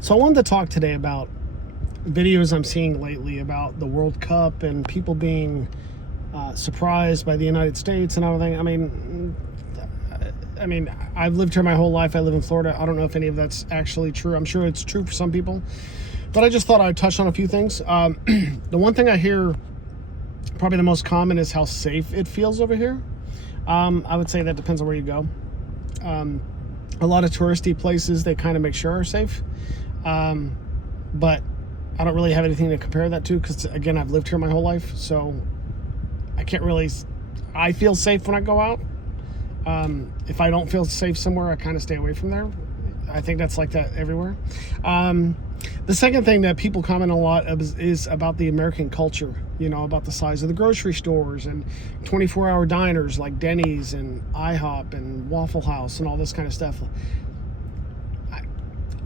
So I wanted to talk today about videos I'm seeing lately about the World Cup and people being surprised by the United States and everything. I mean, I've lived here my whole life. I live in Florida. I don't know if any of that's actually true. I'm sure it's true for some people, but I just thought I'd touch on a few things. The one thing I hear, probably the most common, is how safe it feels over here. I would say that depends on where you go. A lot of touristy places, they kind of make sure are safe. But I don't really have anything to compare that to because, again, I've lived here my whole life. So I feel safe when I go out. If I don't feel safe somewhere, I kind of stay away from there. I think that's like that everywhere. The second thing that people comment a lot is about the American culture, about the size of the grocery stores and 24-hour diners like Denny's and IHOP and Waffle House and all this kind of stuff.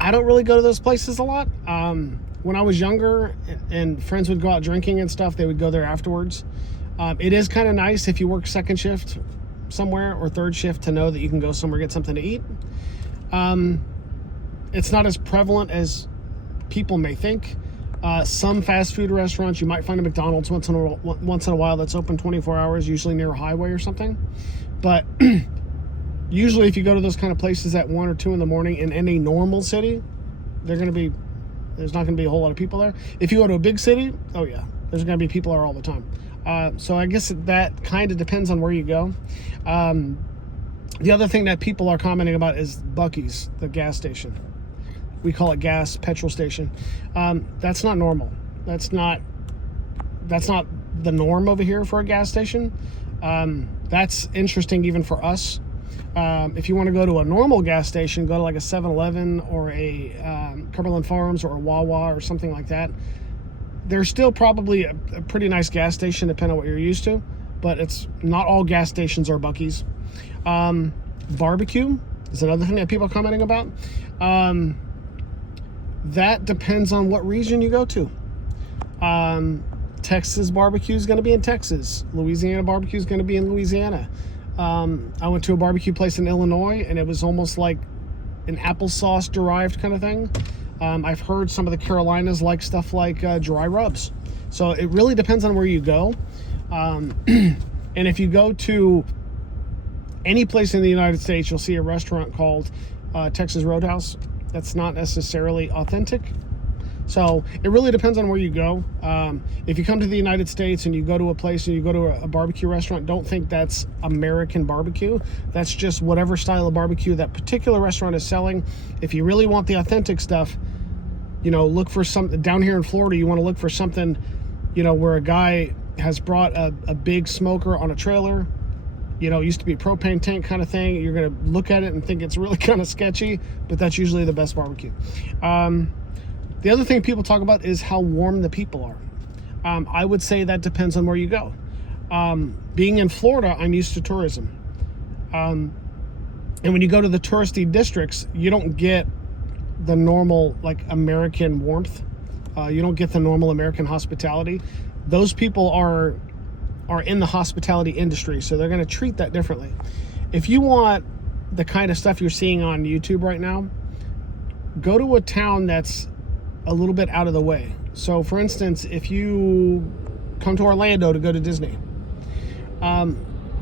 I don't really go to those places a lot. When I was younger and friends would go out drinking and stuff, they would go there afterwards. It is kind of nice if you work second shift somewhere or third shift to know that you can go somewhere, get something to eat. It's not as prevalent as people may think. Some fast food restaurants, you might find a McDonald's once in a while that's open 24 hours, usually near a highway or something. But usually if you go to those kind of places at 1 or 2 in the morning in any normal city, there's not going to be a whole lot of people there. If you go to a big city, oh yeah, there's going to be people there all the time. So I guess that kind of depends on where you go. The other thing that people are commenting about is Buc-ee's, the gas station. We call it petrol station. That's not normal. That's not the norm over here for a gas station. That's interesting even for us. If you want to go to a normal gas station, go to like a 7-Eleven or a Cumberland Farms or a Wawa or something like that. There's still probably a pretty nice gas station depending on what you're used to, but it's not all gas stations are Buc-ee's. Barbecue is another thing that people are commenting about. That depends on what region you go to. Texas barbecue is going to be in Texas. Louisiana barbecue is going to be in Louisiana. I went to a barbecue place in Illinois, and it was almost like an applesauce derived kind of thing. I've heard some of the Carolinas like stuff like dry rubs. So it really depends on where you go. And if you go to any place in the United States, you'll see a restaurant called Texas Roadhouse. That's not necessarily authentic. So it really depends on where you go. If you come to the United States and you go to a place and you go to a barbecue restaurant, don't think that's American barbecue. That's just whatever style of barbecue that particular restaurant is selling. If you really want the authentic stuff, look for something down here in Florida. You want to look for something, where a guy has brought a big smoker on a trailer. It used to be a propane tank kind of thing. You're going to look at it and think it's really kind of sketchy, but that's usually the best barbecue. The other thing people talk about is how warm the people are. I would say that depends on where you go. Being in Florida, I'm used to tourism. And when you go to the touristy districts, you don't get the normal, American warmth. You don't get the normal American hospitality. Those people are in the hospitality industry, so they're going to treat that differently. If you want the kind of stuff you're seeing on YouTube right now, go to a town that's a little bit out of the way. So for instance, if you come to Orlando to go to Disney, go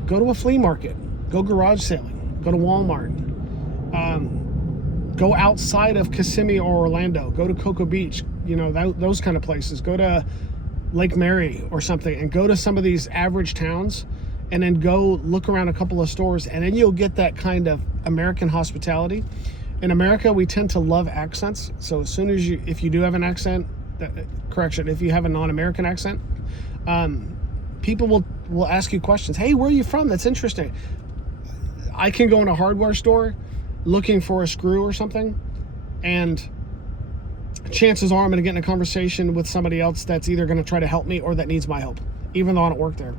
to a flea market, go garage sailing, go to Walmart, go outside of Kissimmee or Orlando, go to Cocoa Beach, those kind of places, go to Lake Mary or something, and go to some of these average towns and then go look around a couple of stores, and then you'll get that kind of American hospitality. In America, we tend to love accents. So as soon as if you do have an accent, if you have a non-American accent, people will ask you questions. Hey, where are you from? That's interesting. I can go in a hardware store looking for a screw or something, and chances are I'm going to get in a conversation with somebody else that's either going to try to help me or that needs my help, even though I don't work there.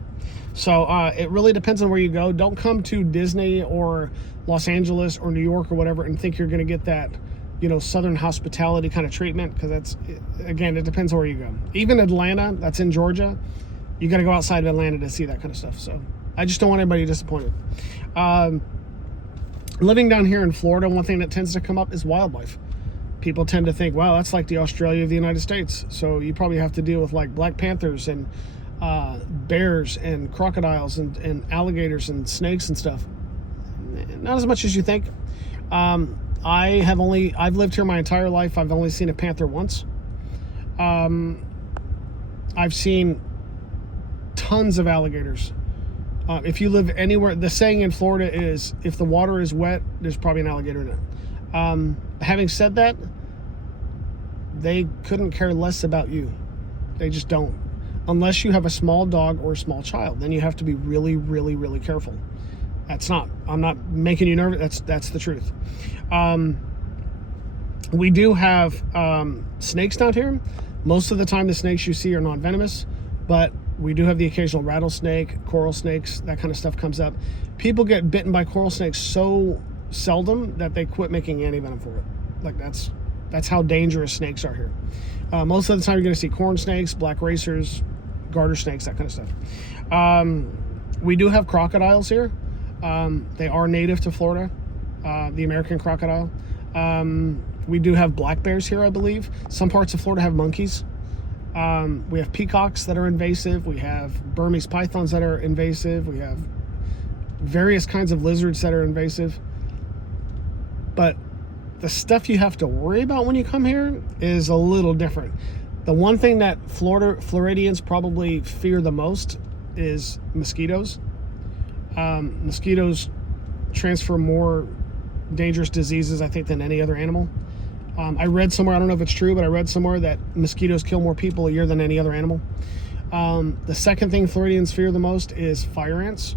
So it really depends on where you go. Don't come to Disney or Los Angeles or New York or whatever and think you're going to get that, Southern hospitality kind of treatment, because it depends on where you go. Even Atlanta, that's in Georgia, you got to go outside of Atlanta to see that kind of stuff. So I just don't want anybody disappointed. Living down here in Florida, one thing that tends to come up is wildlife. people tend to think, wow, that's like the Australia of the United States. So you probably have to deal with like black panthers and bears and crocodiles and alligators and snakes and stuff. Not as much as you think. I've lived here my entire life. I've only seen a panther once. I've seen tons of alligators. If you live anywhere, the saying in Florida is, if the water is wet, there's probably an alligator in it. Having said that, they couldn't care less about you. They just don't. Unless you have a small dog or a small child, then you have to be really, really, really careful. I'm not making you nervous. That's the truth. We do have snakes down here. Most of the time the snakes you see are non-venomous, but we do have the occasional rattlesnake, coral snakes, that kind of stuff comes up. People get bitten by coral snakes so seldom that they quit making antivenom for it. Like that's how dangerous snakes are here. Most of the time you're going to see corn snakes, black racers, garter snakes, that kind of stuff. We do have crocodiles here. They are native to Florida, the American crocodile. We do have black bears here, I believe. Some parts of Florida have monkeys. We have peacocks that are invasive. We have Burmese pythons that are invasive. We have various kinds of lizards that are invasive. But the stuff you have to worry about when you come here is a little different. The one thing that Floridians probably fear the most is mosquitoes. Mosquitoes transfer more dangerous diseases, I think, than any other animal. I read somewhere, I don't know if it's true, but I read somewhere that mosquitoes kill more people a year than any other animal. The second thing Floridians fear the most is fire ants.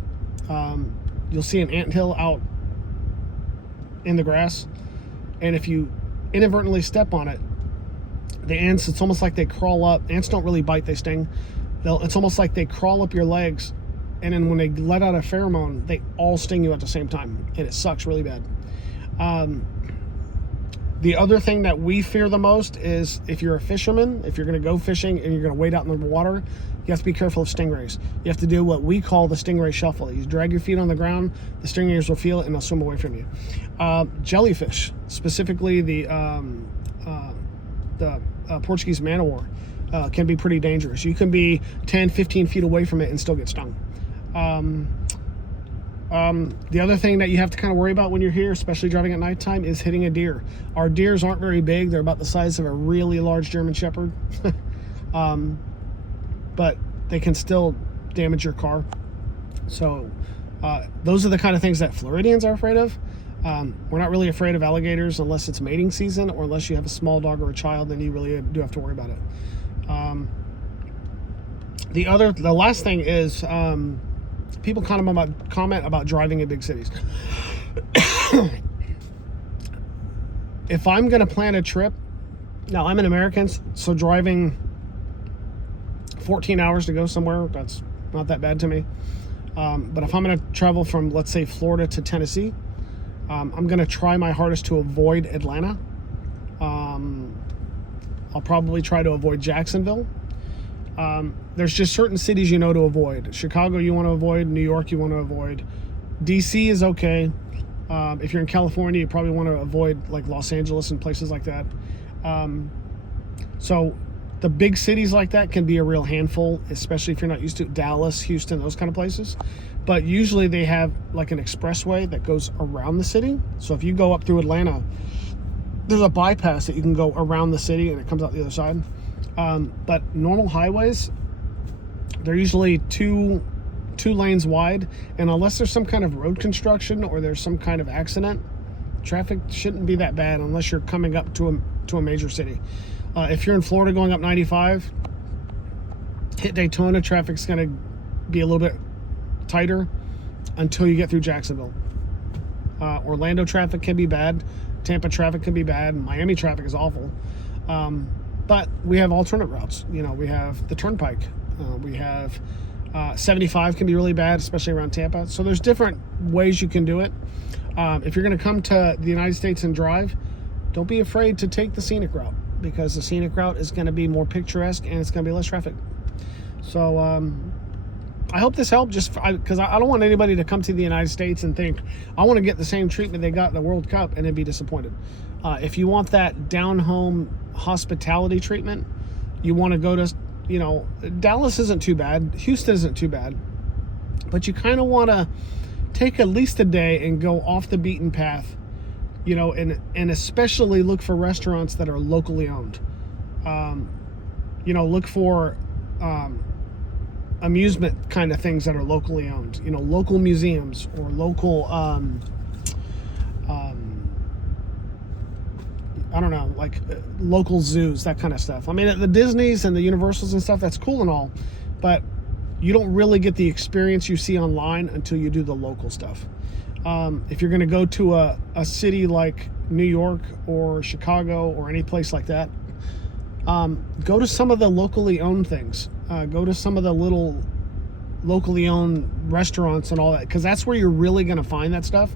You'll see an anthill out in the grass, and if you inadvertently step on it, the ants, it's almost like they crawl up. Ants don't really bite, they sting. It's almost like they crawl up your legs, and then when they let out a pheromone, they all sting you at the same time, and it sucks really bad. The other thing that we fear the most is if you're a fisherman, if you're going to go fishing and you're going to wade out in the water, you have to be careful of stingrays. You have to do what we call the stingray shuffle. You drag your feet on the ground, the stingrays will feel it, and they'll swim away from you. Jellyfish, specifically the Portuguese man-o-war, can be pretty dangerous. You can be 10, 15 feet away from it and still get stung. The other thing that you have to kind of worry about when you're here, especially driving at nighttime, is hitting a deer. Our deers aren't very big. They're about the size of a really large German Shepherd. But they can still damage your car. So those are the kind of things that Floridians are afraid of. We're not really afraid of alligators unless it's mating season, or unless you have a small dog or a child, then you really do have to worry about it. The last thing is, people comment about driving in big cities. If I'm going to plan a trip, now I'm an American, so driving 14 hours to go somewhere, that's not that bad to me. But if I'm going to travel from, let's say, Florida to Tennessee, I'm going to try my hardest to avoid Atlanta. I'll probably try to avoid Jacksonville. There's just certain cities you know to avoid. Chicago you want to avoid. New York you want to avoid. DC is okay. If you're in California, you probably want to avoid like Los Angeles and places like that. So the big cities like that can be a real handful, especially if you're not used to Dallas, Houston, those kind of places. But usually they have like an expressway that goes around the city. So if you go up through Atlanta, there's a bypass that you can go around the city and it comes out the other side. But normal highways, they're usually two lanes wide, and unless there's some kind of road construction or there's some kind of accident, traffic shouldn't be that bad unless you're coming up to a major city. If you're in Florida going up 95, hit Daytona, traffic's going to be a little bit tighter until you get through Jacksonville. Orlando traffic can be bad. Tampa traffic can be bad. Miami traffic is awful. But we have alternate routes. You know, we have the Turnpike. We have 75 can be really bad, especially around Tampa. So there's different ways you can do it. If you're going to come to the United States and drive, don't be afraid to take the scenic route, because the scenic route is going to be more picturesque and it's going to be less traffic. So I hope this helped, just because I don't want anybody to come to the United States and think, I want to get the same treatment they got in the World Cup and then be disappointed. If you want that down-home hospitality treatment, you want to go to, Dallas isn't too bad. Houston isn't too bad. But you kind of want to take at least a day and go off the beaten path, and especially look for restaurants that are locally owned. Look for amusement kind of things that are locally owned. Local museums or local, I don't know, like local zoos, that kind of stuff. I mean, the Disneys and the Universals and stuff, that's cool and all, but you don't really get the experience you see online until you do the local stuff. If you're going to go to a city like New York or Chicago or any place like that, go to some of the locally owned things. Go to some of the little locally owned restaurants and all that, because that's where you're really going to find that stuff.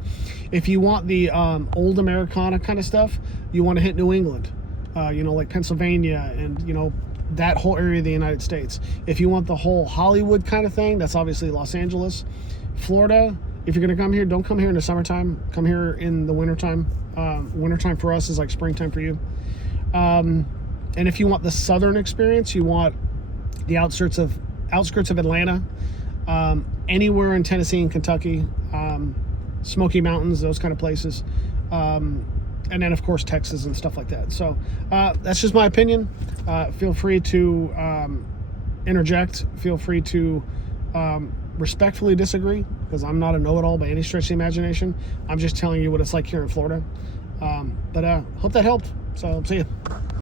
If you want the old Americana kind of stuff, you want to hit New England, like Pennsylvania and, that whole area of the United States. If you want the whole Hollywood kind of thing, that's obviously Los Angeles. Florida, if you're going to come here, don't come here in the summertime. Come here in the wintertime. Wintertime for us is like springtime for you. And if you want the southern experience, you want the outskirts of Atlanta, anywhere in Tennessee and Kentucky, Smoky Mountains, those kind of places. And then, of course, Texas and stuff like that. So that's just my opinion. Feel free to interject. Feel free to respectfully disagree, because I'm not a know-it-all by any stretch of the imagination. I'm just telling you what it's like here in Florida. But hope that helped. So see you.